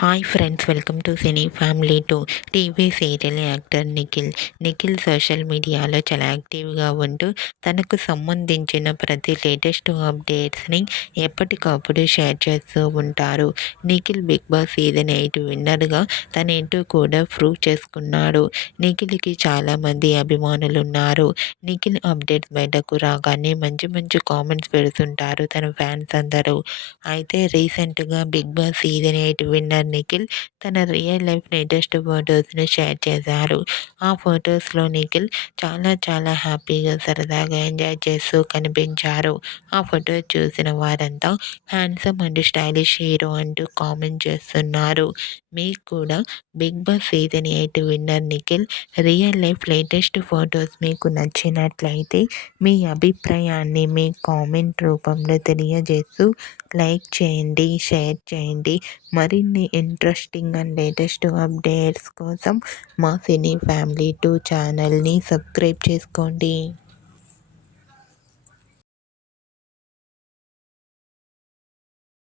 Hi friends, welcome to cine family two. TV serial actor Nikhil social మీడియాలో చాలా యాక్టివ్గా ఉంటూ తనకు సంబంధించిన ప్రతి లేటెస్ట్ అప్డేట్స్ని ఎప్పటికప్పుడు షేర్ చేస్తూ ఉంటారు. నిఖిల్ బిగ్ బాస్ సీజన్ 8 విన్నర్గా తనేంటో కూడా ప్రూవ్ చేసుకున్నాడు. నిఖిల్కి చాలామంది అభిమానులు ఉన్నారు. నిఖిల్ అప్డేట్స్ బయటకు రాగానే మంచి మంచి కామెంట్స్ పెడుతుంటారు తన ఫ్యాన్స్ అందరూ. అయితే రీసెంట్గా big boss season 8 winner Nikhil తన రియల్ లైఫ్ లేటెస్ట్ ఫొటోస్ను షేర్ చేశారు. ఆ ఫొటోస్లో నిఖిల్ చాలా హ్యాపీగా సరదాగా ఎంజాయ్ చేస్తూ కనిపించారు. ఆ ఫోటో చూసిన వారంతా హ్యాండ్సమ్ అండ్ స్టైలిష్ హీరో అంటూ కామెంట్ చేస్తున్నారు. మీకు కూడా big boss season 8 winner Nikhil real life latest photos మీకు నచ్చినట్లయితే మీ అభిప్రాయాన్ని మీ కామెంట్ రూపంలో తెలియజేస్తూ లైక్ చేయండి, షేర్ చేయండి. మరిన్ని ఇంట్రెస్టింగ్ అండ్ లేటెస్ట్ అప్డేట్స్ కోసం మా సినీ ఫ్యామిలీ 2 ఛానల్ని సబ్స్క్రైబ్ చేసుకోండి.